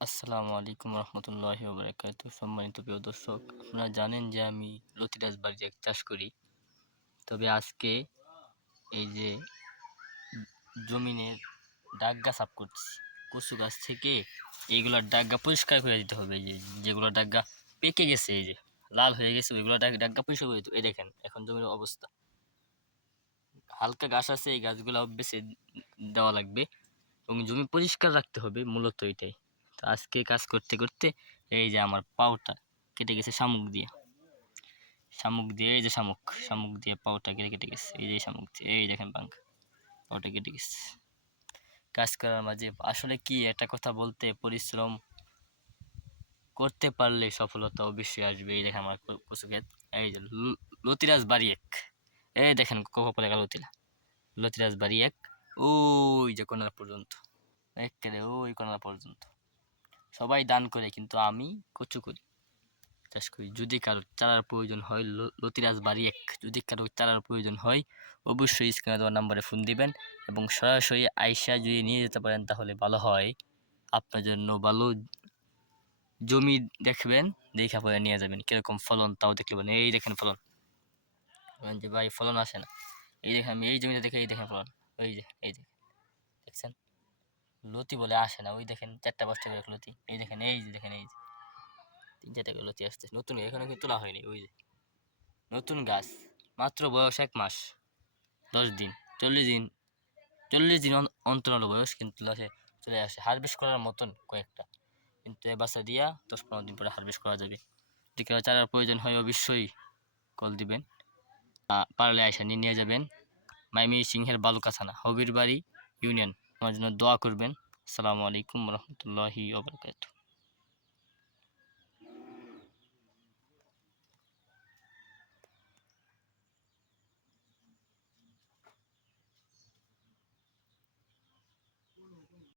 আসসালামু আলাইকুম রহমতুল্লাহি ওয়া সম্মানিত প্রিয় দর্শক, আপনারা জানেন যে আমি লতি রাজবাড়ি এক চাষ করি। তবে আজকে এই যে জমিনের ডাগা সাফ করছি, কচু গাছ থেকে এইগুলার ডাগা পরিষ্কার করে দিতে হবে। এই যে যেগুলো ডাগা পেকে গেছে, এই যে লাল হয়ে গেছে, ওইগুলো ডাগা পরিষ্কার করে দিতে। এই দেখেন এখন জমির অবস্থা, হালকা ঘাস আছে, এই গাছগুলো বেছে দেওয়া লাগবে এবং জমি পরিষ্কার রাখতে হবে, মূলত এটাই। তো আজকে কাজ করতে করতে এই যে আমার পাউটা কেটে গেছে শামুক দিয়ে এই যে শামুক দিয়ে পাউটা কেটে কেটে গেছে, এই যে শামুক দিয়ে, এই দেখেন পাউটা কেটে গেছে। কাজ করার মাঝে আসলে কি একটা কথা বলতে, পরিশ্রম করতে পারলে সফলতা অবশ্যই আসবে। এই দেখেন আমার কচু ক্ষেত, এই যে লতিরাজ বাড়ি এক, এই দেখেন কপালে গেল লতিরাজ বাড়ি এক, ওই যে কোনার পর্যন্ত, একেবারে ওই কোনার পর্যন্ত সবাই দান করে, কিন্তু আমি কচু করি, চাষ করি। যদি কারোর চারার প্রয়োজন হয়, লতিরাজ বাড়ি এক, যদি কারোর চারার প্রয়োজন হয় অবশ্যই স্ক্রিনে দেওয়ার নাম্বারে ফোন দিবেন এবং সরাসরি আইসা যদি নিয়ে যেতে পারেন তাহলে ভালো হয়, আপনার জন্য ভালো। জমি দেখবেন, দেখা পরে নিয়ে যাবেন, কিরকম ফলন তাও দেখতে পাবেন। এই দেখেন ফলন, যে ভাই ফলন আসে না, এই দেখেন আমি এই জমিতে দেখে, এই দেখেন ফলন, ওই যে এই যে দেখছেন, লতি বলে আসে না, ওই দেখেন 4টা 5টা করে লতি, এই দেখেন, এই যে দেখেন, এই যে 3-4টা করে লতি আসছে নতুন, এখানে কিন্তু তোলা হয়নি, ওই যে নতুন গাছ, মাত্র বয়স 1 মাস 10 দিন, 40 দিন, 40 দিন অন্তর হলো বয়স, কিন্তু চলে আসে হারভেস্ট করার মতন কয়েকটা, কিন্তু এ বাচ্চা দিয়া 10-15 দিন পরে হারভেস্ট করা যাবে। যদি কারো চারার প্রয়োজন হয় অবশ্যই কল দিবেন, পারলে আয়সা নিয়ে যাবেন। মাইমি সিংহের বালুকা থানা, হবির বাড়ি ইউনিয়ন। আমার জন্য দোয়া করবেন। আসসালামু আলাইকুম রহমতুল্লাহি ওয়া বারাকাতুহু।